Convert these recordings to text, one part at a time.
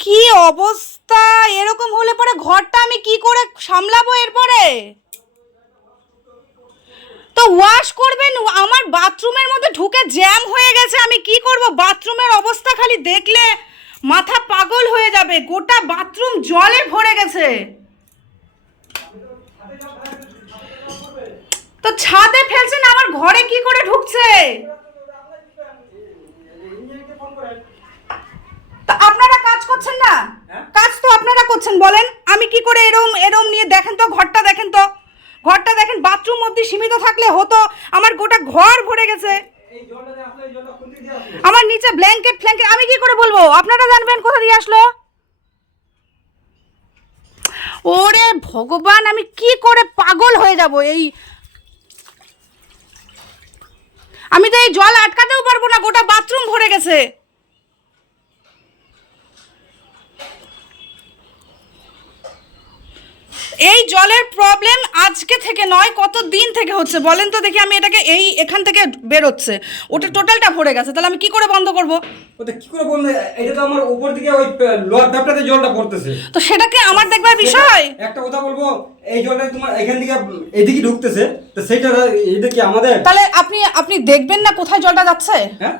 কি অবস্থা! এরকম হলে পরে ঘরটা আমি কি করে সামলাবো এরপরে? তো ওয়াশ করবেন, আমার বাথরুমের মধ্যে ঢুকে জ্যাম হয়ে গেছে, আমি কি করব? বাথরুমের অবস্থা খালি দেখলে মাথা পাগল হয়ে যাবে, গোটা বাথরুম জলে ভরে গেছে। তো ছাদে ফেলছেন, আমার ঘরে কি করে ঢুকছে? তো আপনারা কাজ করছেন না? কাজ তো আপনারা করছেন, বলেন আমি কি করে এরম এরম নিয়ে দেখেন তো ঘরটা, দেখেন তো ঘরটা দেখেন, বাথরুম অবধি সীমিত থাকলে হতো, আমার গোটা ঘর ভরে গেছে। আমার নিচে ব্ল্যাঙ্কেট ফ্ল্যাঙ্কেট, আমি কি করে বলবো? আপনারা জানবেন কোথা দিয়ে আসলো। ওরে ভগবান, আমি কি করে পাগল হয়ে যাব! আমি তো এই জল আটকাতেও পারবো না, গোটা বাথরুম ভরে গেছে। এই জলের প্রবলেম আজকে থেকে নয়, কত দিন থেকে হচ্ছে বলেন তো দেখি। আমি এটাকে এখান থেকে বেরোচ্ছে, ওটা টোটালটা ভরে গেছে, তাহলে আমি কি করে বন্ধ করব? ওটা কি করে বললে? এটা তো আমার উপর দিকে ওই লোয়ার ট্যাপটাতে জলটা পড়তেছে। তো সেটাকে আমার দেখবার বিষয়। একটা কথা বলবো, এই জলটা তোমার এখান থেকে এদিকে ঢুকতেছে, তো সেটা এটা কি আমাদের? তাহলে আপনি দেখবেন না কোথায় জলটা যাচ্ছে? হ্যাঁ,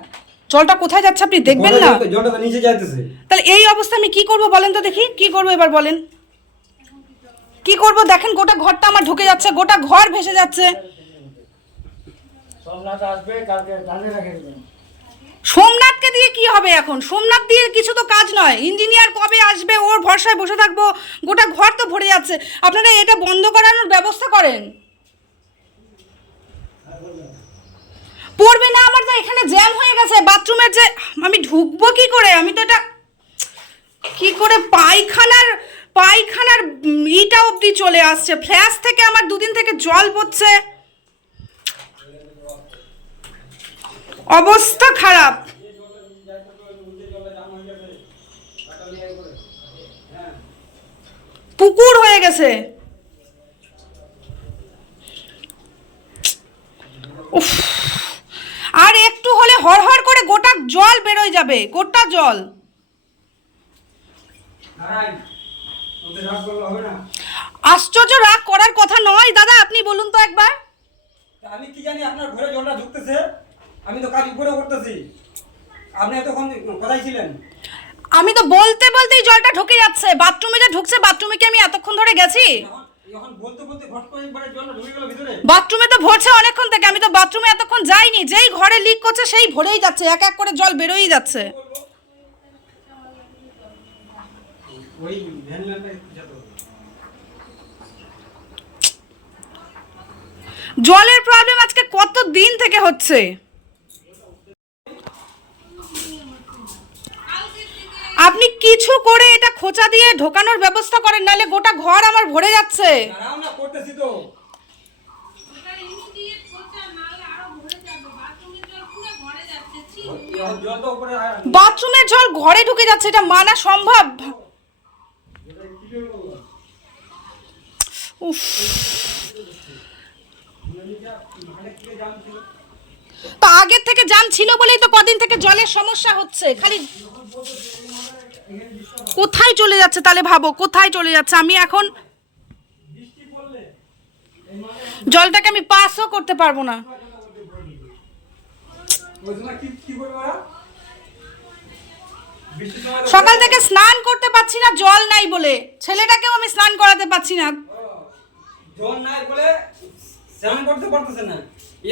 জলটা কোথায় যাচ্ছে আপনি দেখবেন না? জলটা তো নিচে যাইতেছে। তাহলে এই অবস্থা আমি কি করব বলেন তো দেখি, কি করব এবার বলেন? কি করব? দেখেন গোটা ঘরটা আমার ঢুকে যাচ্ছে, গোটা ঘর ভেসে যাচ্ছে। সোমনাথকে দিয়ে কি হবে এখন? সোমনাথ দিয়ে কিছু তো কাজ নয়, ইঞ্জিনিয়ার কবে আসবে ওর ভরসায় বসে থাকবো, গোটা ঘর তো ভরে যাচ্ছে। আপনারা এটা বন্ধ করানোর ব্যবস্থা করেন। পড়বে না, আমার তো এখানে জ্যাম হয়ে গেছে বাথরুমের, যে আমি ঢুকবো কি করে? আমি তো এটা কি করে, পায়খানার ইটা অবধি চলে আসছে, ফ্ল্যাশ থেকে আমার দুদিন থেকে জল পড়ছে, অবস্থা খারাপ। পুকুর হয়ে গেছে। উফ, আর একটু হলে হড়হড় করে গোটা জল বেরোয় যাবে, গোটা জল। আশ্চর্য, রাগ করার কথা নয় দাদা, আপনি বলুন তো একবার। আমি কি জানি আপনার ঘরে জলটা ঢুকতেছে, আমি তো কাজ উপরে করতেছি, আপনি এতক্ষণ কোথায় ছিলেন? আমি তো বলতে বলতেই জলটা ঢুকে যাচ্ছে, বাথরুমে যে ঢুকছে, বাথরুমে কি আমি এতক্ষণ ধরে গেছি? এখন বলতে বলতে ঘট করে একবারে জলটা ঢুকে গেল ভিতরে। বাথরুমে তো ভরছে অনেকক্ষণ থেকে, আমি তো বাথরুমে এতক্ষণ যাইনি, যেই ঘরে লিক করছে সেই ভরেই যাচ্ছে, এক এক করে জল বেরোই যাচ্ছে। ওই ভ্যান ল্যান্ডটা যেত। জলের প্রবলেম আজকে কত দিন থেকে হচ্ছে। আপনি কিছু করে এটা খোঁচা দিয়ে ঢোকানোর ব্যবস্থা করেন, নাহলে গোটা ঘর আমার ভরে যাচ্ছে। দাঁড়াও না, করতেছি তো। জল তো উপরে বাথরুমের জল ঘরে ঢুকে যাচ্ছে, এটা মানা সম্ভব? উফ, তো আগের থেকে জাম ছিল বলেই তো কদিন থেকে জলের সমস্যা হচ্ছে, খালি কোথায় চলে যাচ্ছে তাহলে ভাবো, কোথায় চলে যাচ্ছে? আমি এখন জলটাকে আমি পাসও করতে পারবো না। সকাল থেকে স্নান করতে পারছি না জল নাই বলে, ছেলেটাকেও আমি স্নান করাতে পারছি না। জল নাই বলে স্নান করতে পারতেছে না,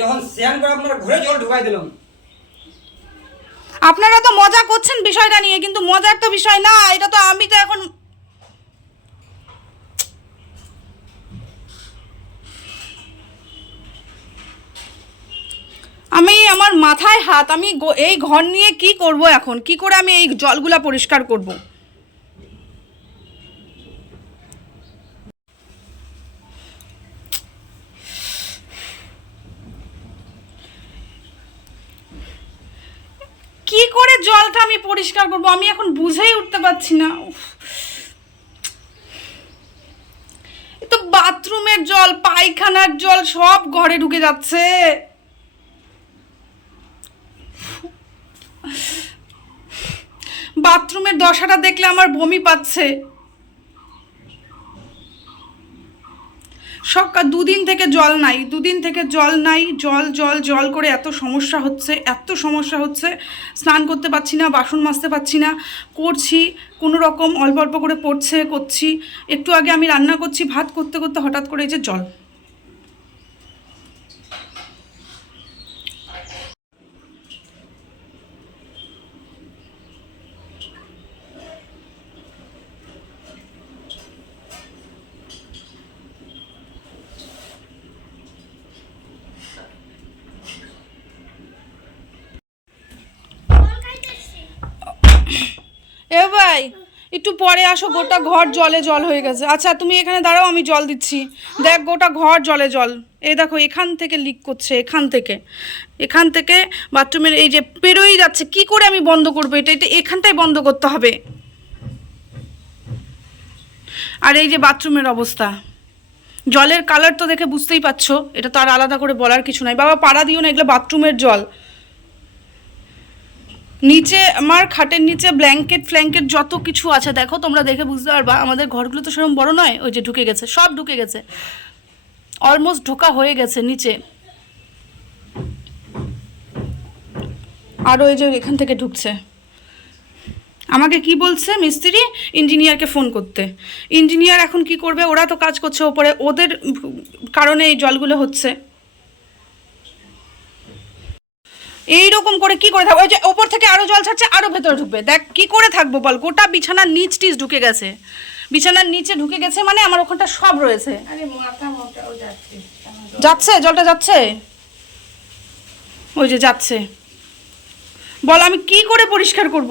এখন স্নান করে আপনারা ঘরে জল ঢুকাই দিলাম। আপনারা তো মজা করছেন বিষয়টা নিয়ে, কিন্তু মজার তো বিষয় না এটা, তো আমি তো এখন আমার মাথায় হাত, আমি এই ঘর নিয়ে কি করব এখন, কি করে আমি এই জলগুলা পরিষ্কার করব? কি করে জলটা আমি পরিষ্কার করব আমি এখন বুঝেই উঠতে পারছি না। উফ, এ তো বাথরুমের জল, পায়খানার জল সব ঘরে ঢুকে যাচ্ছে। বাথরুমের দশাটা দেখলে আমার বমি পাচ্ছে। সকাল 2 দিন থেকে জল নাই, 2 দিন থেকে জল নাই, জল জল জল করে এত সমস্যা হচ্ছে, এত সমস্যা হচ্ছে। স্নান করতে পারছি না, বাসন মাজতে পারছি না, করছি কোনো রকম অল্প অল্প করে পড়ছে, করছি। একটু আগে আমি রান্না করছি, ভাত করতে করতে হঠাৎ করে এই যে জল। এ ভাই, একটু পরে আসো, গোটা ঘর জলে জল হয়ে গেছে। আচ্ছা তুমি এখানে দাঁড়াও, আমি জল দিচ্ছি। দেখ গোটা ঘর জলে জল। এই দেখো এখান থেকে লিক করছে, এখান থেকে বাথরুমের এই যে পেরোই যাচ্ছে। কি করে আমি বন্ধ করবো এটা? এটা এখানটাই বন্ধ করতে হবে। আর এই যে বাথরুমের অবস্থা, জলের কালার তো দেখে বুঝতেই পারছো, এটা তো আর আলাদা করে বলার কিছু নাই। বাবা পাড়া দিও না, এগুলো বাথরুমের জল। নিচে আমার খাটের নিচে ব্ল্যাঙ্কেট ফ্ল্যাঙ্কেট যত কিছু আছে দেখো, তোমরা দেখে বুঝতে পারবা। আমাদের ঘরগুলো তো সেরকম বড় নয়। ওই যে ঢুকে গেছে, সব ঢুকে গেছে, অলমোস্ট ঢোকা হয়ে গেছে নিচে। আর ওই যে এখান থেকে ঢুকছে। আমাকে কি বলছে মিস্ত্রি? ইঞ্জিনিয়ারকে ফোন করতে। ইঞ্জিনিয়ার এখন কি করবে? ওরা তো কাজ করছে ওপরে, ওদের কারণে এই জলগুলো হচ্ছে। এইরকম করে কি করে থাকবো? ওই যে ওপর থেকে আরো জল ছাড়ছে, আরো ভেতরে ঢুকবে। দেখ কি করে থাকবো বল? গোটা বিছানার নিচ টিচ ঢুকে গেছে, বিছানার নিচে ঢুকে গেছে, মানে আমার ওখানটা সব রয়েছে। যাচ্ছে জলটা, যাচ্ছে ওই যে যাচ্ছে। বল আমি কি করে পরিষ্কার করব?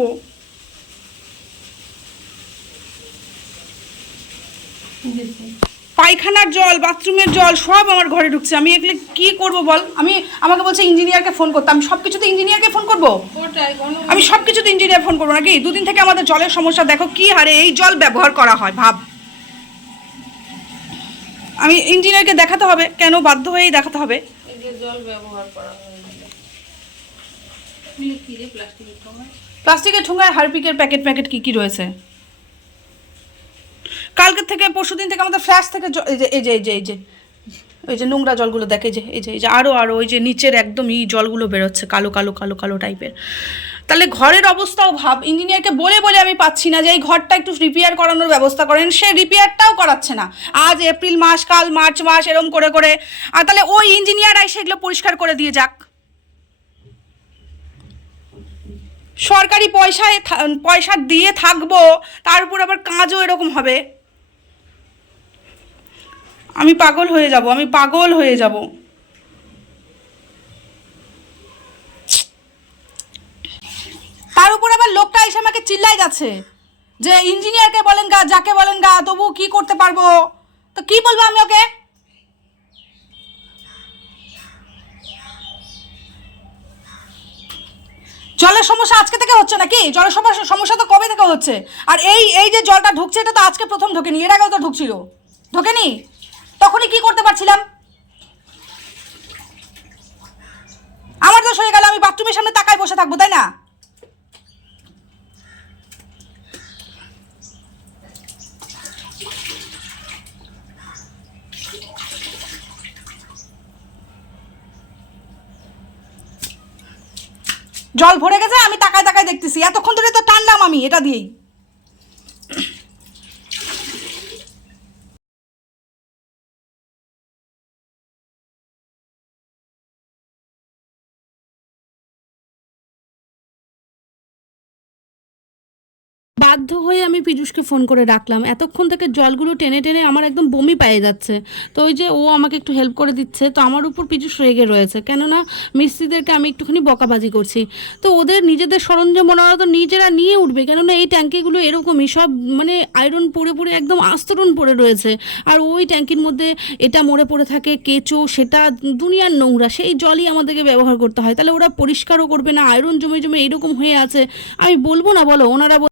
পায়খানার জল, বাথরুমের জল সব আমার ঘরে ঢুকছে। আমি এগুলো কি করব বল? আমাকে বলছে ইঞ্জিনিয়ারকে ফোন করতে। আমি সব কিছুতে ইঞ্জিনিয়ারকে ফোন করব? আমি সব কিছুতে ইঞ্জিনিয়ার ফোন করবো নাকি? 2 দিন থেকে আমাদের জলের সমস্যা দেখো কি হারে এই জল ব্যবহার করা হয়, ভাব। আমি ইঞ্জিনিয়ারকে দেখাতে হবে, কেন বাধ্য হয়েই দেখাতে হবে। প্লাস্টিকের ঠোঙায় হারপিকের প্যাকেট প্যাকেট কি কি রয়েছে। কালকের থেকে পরশুদিন থেকে আমাদের ফ্ল্যাশ থেকে এই যে নোংরা জলগুলো দেখে, এই যে আরও ওই যে নিচের একদম জলগুলো বেরোচ্ছে কালো কালো কালো কালো টাইপের। তাহলে ঘরের অবস্থাও ভাব। ইঞ্জিনিয়ারকে বলে বলে আমি পাচ্ছি না যে এই ঘরটা একটু রিপেয়ার করানোর ব্যবস্থা করেন, সে রিপেয়ারটাও করাচ্ছে না। আজ এপ্রিল মাস, কাল মার্চ মাস, এরম করে করে। আর তাহলে ওই ইঞ্জিনিয়ার এসে এগুলো পরিষ্কার করে দিয়ে যাক। সরকারি পয়সা দিয়ে থাকবো, তার উপর আবার কাজও এরকম হবে। আমি পাগল হয়ে যাব। তার উপর আবার লোকটা এসে আমাকে চিল্লাই যাচ্ছে যে ইঞ্জিনিয়ারকে বলেন গা, যাকে বলেন গা, তবু কি করতে পারবো। তো কি বলবো আমি ওকে? জলের সমস্যা আজকে থেকে হচ্ছে নাকি? জলের সমস্যা তো কবে থেকে হচ্ছে। আর এই যে জলটা ঢুকছে, এটা তো আজকে প্রথম ঢোকেনি, এর আগেও তো ঢোকেনি। তখনই কি করতে পারছিলাম? আমার দোষ হয়ে গেল, আমি বাথরুমের সামনে তাকায় বসে থাকবো, তাই না? জল ভরে গেছে, আমি তাকায় তাকায় দেখতেছি। এতক্ষণ ধরে তো টানলাম আমি এটা দিয়েই। বাধ্য হয়ে আমি পীযূষকে ফোন করে রাখলাম। এতক্ষণ থেকে জলগুলো টেনে টেনে আমার একদম বমি পেয়ে যাচ্ছে। তো ওই যে ও আমাকে একটু হেল্প করে দিচ্ছে। তো আমার উপর পীযূষ রেগে রয়েছে, কেননা মিস্ত্রিদেরকে আমি একটুখানি বকাবাজি করছি। তো ওদের নিজেদের সরঞ্জাম ওনারা তো নিজেরা নিয়ে উঠবে, কেননা এই ট্যাঙ্কিগুলো এরকমই সব, মানে আয়রন পড়ে পড়ে একদম আস্তরণ পড়ে রয়েছে। আর ওই ট্যাঙ্কির মধ্যে এটা মরে পড়ে থাকে, কেঁচো, সেটা দুনিয়ার নোংরা, সেই জলই আমাদেরকে ব্যবহার করতে হয়। তাহলে ওরা পরিষ্কারও করবে না, আয়রন জমে জমে এইরকম হয়ে আছে। আমি বলবো না বলো? ওনারা